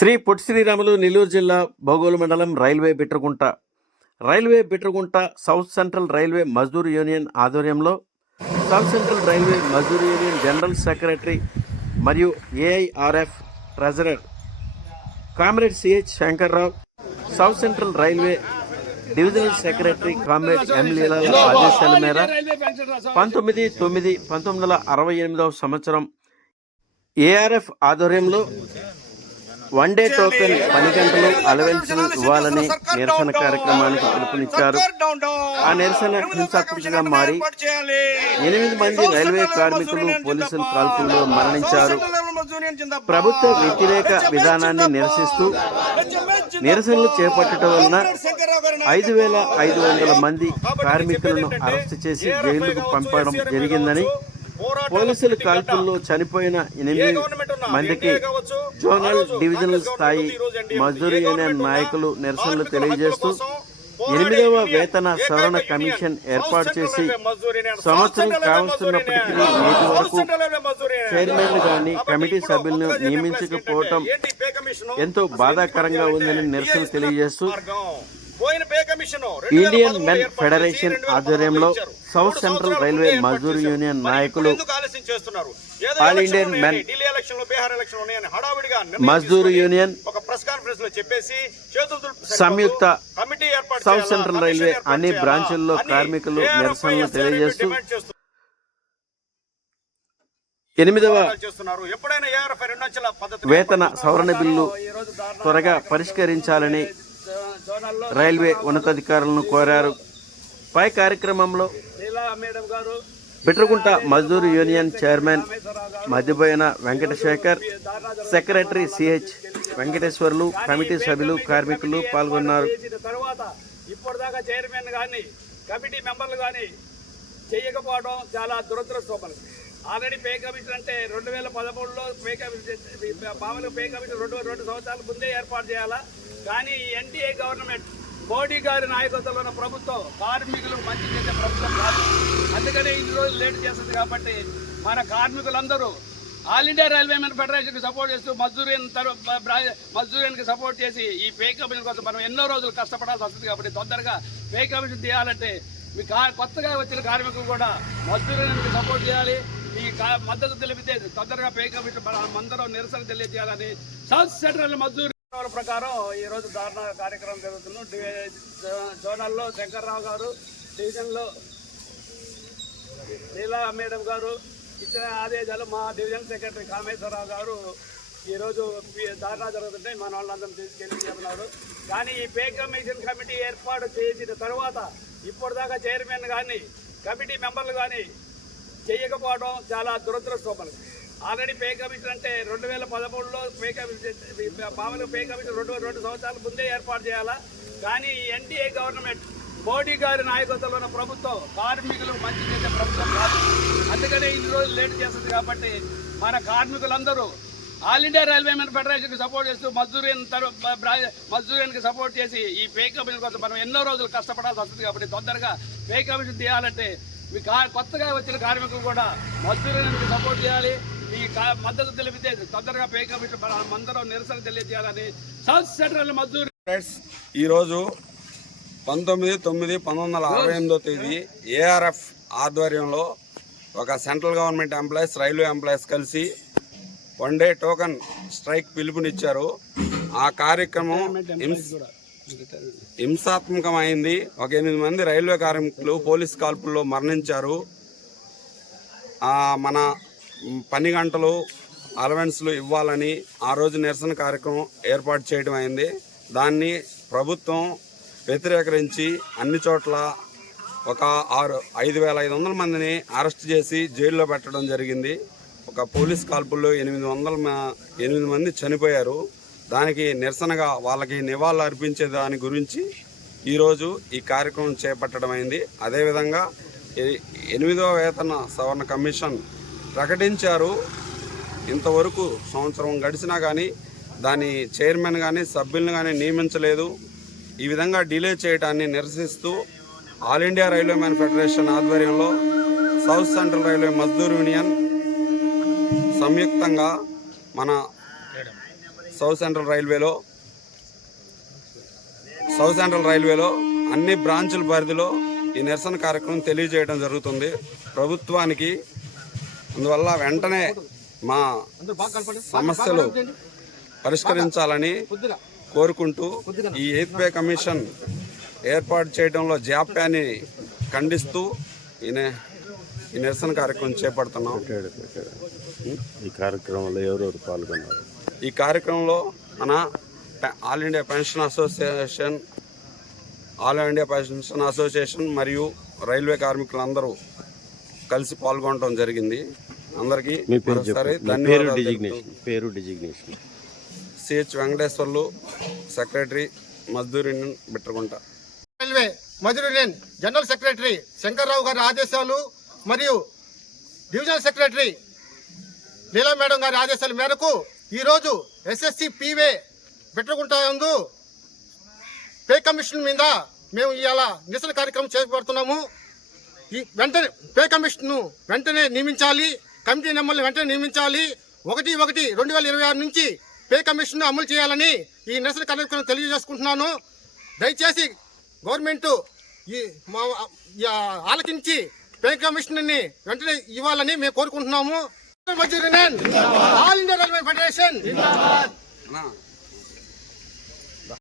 శ్రీ పొట్టి శ్రీరాములు నెల్లూరు జిల్లా భోగోలు మండలం railway Bitragunta. Railway Bitragunta south central railway Mazdoor union ఆధ్వర్యంలో south central railway Mazdoor union general secretary మరియు AIRF treasurer comrade CH Shankar Rao south central railway divisional secretary comrade M లీలాల ఆదేశాల మేర పంతొమ్మిది తొమ్మిది పంతొమ్మిది వందల అరవై ఎనిమిదవ సంవత్సరం ఏఆర్ఎఫ్ ఆధ్వర్యంలో వన్ డే టోకెన్ పని గంటలు అలవెన్స్ ఇవ్వాలని నిరసన కార్యక్రమానికి పిలుపునిచ్చారు. ఆ నిరసన హింసాత్మకంగా మారి ఎనిమిది మంది రైల్వే కార్మికులు పోలీసుల కాల్పుల్లో మరణించారు. ప్రభుత్వ వ్యతిరేక విధానాన్ని నిరసిస్తూ నిరసనలు చేపట్టడం వలన ఐదు వేల ఐదు వందల మంది కార్మికులను అరెస్టు చేసి జైలుకు పంపడం జరిగిందని పోలీసుల కాల్పుల్లో చనిపోయిన ఎనిమిది మందికి జోనల్ డివిజనల్ స్థాయి మజ్దూర్ యూనియన్ నాయకులు నిరసనలు తెలియజేస్తూ ఎనిమిదవ వేతన సవరణ కమిషన్ ఏర్పాటు చేసి సంవత్సరం కావస్తున్నప్పటికీ నేటి వరకు చైర్మన్ గాని కమిటీ సభ్యులను నియమించకపోవటం ఎంతో బాధాకరంగా ఉందని నిరసన తెలియజేస్తూ ఇండియన్ మెన్ ఫెడరేషన్ ఆధ్వర్యంలో south central railway Mazdoor union నాయకులు all Indian men Mazdoor union సంయుక్త సౌత్ సెంట్రల్ రైల్వే అన్ని బ్రాంచుల్లో కార్మికులు నిరసనలు తెలియజేస్తూ ఎనిమిదవ వేతన సవరణ బిల్లు త్వరగా పరిష్కరించాలని రైల్వే ఉన్నతాధికారులను కోరారు. పై కార్యక్రమంలో Bitragunta Mazdoor union chairman Madhyaboina Venkata Sekhar secretary CH Venkateswarlu committee సభ్యులు కార్మికులు పాల్గొన్నారు. ఇప్పటిదాకా చైర్మన్ కానీ కమిటీ మెంబర్లు కానీ చేయకపోవడం చాలా దురదృష్టం. ఆల్రెడీ పే కమిషన్ అంటే రెండు వేల పదమూడులో పే కమిషన్ మామూలుగా పే కమిషన్ రెండు రెండు సంవత్సరాల ముందే ఏర్పాటు చేయాలా? కానీ ఈ ఎన్డీఏ గవర్నమెంట్ మోడీ గారి నాయకత్వంలో ఉన్న ప్రభుత్వం కార్మికులు మంచి చేసే ప్రభుత్వం కాదు. అందుకనే ఇన్ని రోజులు లేట్ చేస్తుంది కాబట్టి మన కార్మికులందరూ ఆల్ ఇండియా రైల్వే మెన్ ఫెడరేషన్కి సపోర్ట్ చేస్తూ మజ్దూరియన్ మజ్దూరియన్కి సపోర్ట్ చేసి ఈ పే కమిషన్ కోసం మనం ఎన్నో రోజులు కష్టపడాల్సి వస్తుంది కాబట్టి తొందరగా పే కమిషన్ తీయాలంటే మీ కొత్తగా వచ్చిన కార్మికులు కూడా మజ్దూరియన్కి సపోర్ట్ చేయాలి. ఈ మద్దతు తెలిపితే తొందరగా పే కమిషన్ మనం అందరం నిరసన తెలియజేయాలని సౌత్ సెంట్రల్ మజ్దూరి ప్రకారం ఈ రోజు ధారణ కార్యక్రమం జరుగుతుంది. జోనల్లో శంకర్రావు గారు డివిజన్లో లీలా మేడం గారు ఇచ్చిన ఆదేశాలు మా డివిజన్ సెక్రటరీ కామేశ్వరరావు గారు ఈరోజు ధారణ జరుగుతుంటే మన వాళ్ళందరం తీసుకెళ్ళి చెప్తున్నారు కానీ ఈ పే కమిషన్ కమిటీ ఏర్పాటు చేసిన తర్వాత ఇప్పటిదాకా చైర్మన్ కానీ కమిటీ మెంబర్లు కానీ చేయకపోవడం చాలా దురదృష్టం. ఆల్రెడీ పే కమిషన్ అంటే రెండు వేల పదమూడులో పే కమిషన్ మామూలుగా పే కమిషన్ రెండు రెండు సంవత్సరాల ముందే ఏర్పాటు చేయాలా? కానీ ఈ ఎన్డీఏ గవర్నమెంట్ మోడీ గారి నాయకత్వంలో ఉన్న ప్రభుత్వం కార్మికులు మంచి చేసే ప్రభుత్వం కాదు. అందుకనే ఇన్ని రోజులు లేట్ చేస్తుంది కాబట్టి మన కార్మికులందరూ ఆల్ ఇండియా రైల్వే మెన్ ఫెడరేషన్కి సపోర్ట్ చేస్తూ మజ్దూరియన్ తర్వాత కి సపోర్ట్ చేసి ఈ పే కమిషన్ కోసం మనం ఎన్నో రోజులు కష్టపడాల్సి వస్తుంది కాబట్టి తొందరగా పే కమిషన్ తీయాలంటే మీ కొత్తగా వచ్చిన కార్మికులు కూడా మజ్దూరియన్కి సపోర్ట్ చేయాలి. ఈ మద్దతు తెలిపితే తొందరగా పే కమిషన్ అందరం నిరసన తెలియజేయాలని సౌత్ సెంట్రల్ మద్దూరు ఫ్రెండ్స్ ఈరోజు పంతొమ్మిది తొమ్మిది పంతొమ్మిది వందల అరవై ఎనిమిదో తేదీ ఏఆర్ఎఫ్ ఆధ్వర్యంలో ఒక central government employees railway employees కలిసి వన్ డే టోకన్ స్ట్రైక్ పిలుపునిచ్చారు. ఆ కార్యక్రమం హింసాత్మకమైంది. ఒక ఎనిమిది మంది రైల్వే కార్మికులు పోలీస్ కాల్పుల్లో మరణించారు. మన పని గంటలు అలవెన్స్లు ఇవ్వాలని ఆ రోజు నిరసన కార్యక్రమం ఏర్పాటు చేయడం అయింది. దాన్ని ప్రభుత్వం వ్యతిరేకరించి అన్ని చోట్ల ఒక ఆరు ఐదు వేల ఐదు వందల మందిని అరెస్ట్ చేసి జైల్లో పెట్టడం జరిగింది. ఒక పోలీస్ కాల్పుల్లో ఎనిమిది వందల ఎనిమిది మంది చనిపోయారు. దానికి నిరసనగా వాళ్ళకి నివాళులు అర్పించే దాని గురించి ఈరోజు ఈ కార్యక్రమం చేపట్టడం అయింది. అదేవిధంగా ఎనిమిదవ వేతన సవరణ కమిషన్ ప్రకటించారు. ఇంతవరకు సంవత్సరం గడిచినా కానీ దాని చైర్మన్ కానీ సభ్యులను కానీ నియమించలేదు. ఈ విధంగా డిలే చేయడాన్ని నిరసిస్తూ all India railway man federation ఆధ్వర్యంలో south central railway Mazdoor union సంయుక్తంగా మన సౌత్ సెంట్రల్ రైల్వేలో సౌత్ సెంట్రల్ రైల్వేలో అన్ని బ్రాంచుల పరిధిలో ఈ నిరసన కార్యక్రమం తెలియజేయడం జరుగుతుంది. ప్రభుత్వానికి అందువల్ల వెంటనే మా సమస్యలు పరిష్కరించాలని కోరుకుంటూ ఈ ఎయిత్ పే కమిషన్ ఏర్పాటు చేయడంలో జాప్యాన్ని ఖండిస్తూ ఈ నిరసన కార్యక్రమం చేపడుతున్నాం. ఈ కార్యక్రమంలో ఎవరెవరు పాల్గొన్నారు? ఈ కార్యక్రమంలో మన all India pension association all India pension association మరియు రైల్వే కార్మికులందరూ కలిసి పాల్గొనడం జరిగింది. అందరికీ మీ పేరు పేరు డిజిగ్నేషన్ పేరు designation CH Venkateswarlu secretary Mazdoor union Bitragunta. Railway union general secretary Shankar Rao గారి ఆదేశాలు మరియు డివిజనల్ సెక్రటరీ లీలా మేడం గారి ఆదేశాల మేరకు ఈరోజు ఎస్ఎస్సి పీవే పెట్టుకుంటా యందు పే కమిషన్ మీద మేము ఇవాళ నిరసన కార్యక్రమం చేపడుతున్నాము. ఈ వెంటనే పే కమిషన్ను వెంటనే నియమించాలి. కమిటీ నెంబర్లు వెంటనే నియమించాలి. ఒకటి ఒకటి రెండు వేల ఇరవై ఆరు నుంచి పే కమిషన్ను అమలు చేయాలని ఈ నిరసన కార్యక్రమం తెలియజేసుకుంటున్నాను. దయచేసి గవర్నమెంట్ ఈ మా ఆలకించి పే కమిషన్ని వెంటనే ఇవ్వాలని మేము కోరుకుంటున్నాము. All India railway federation.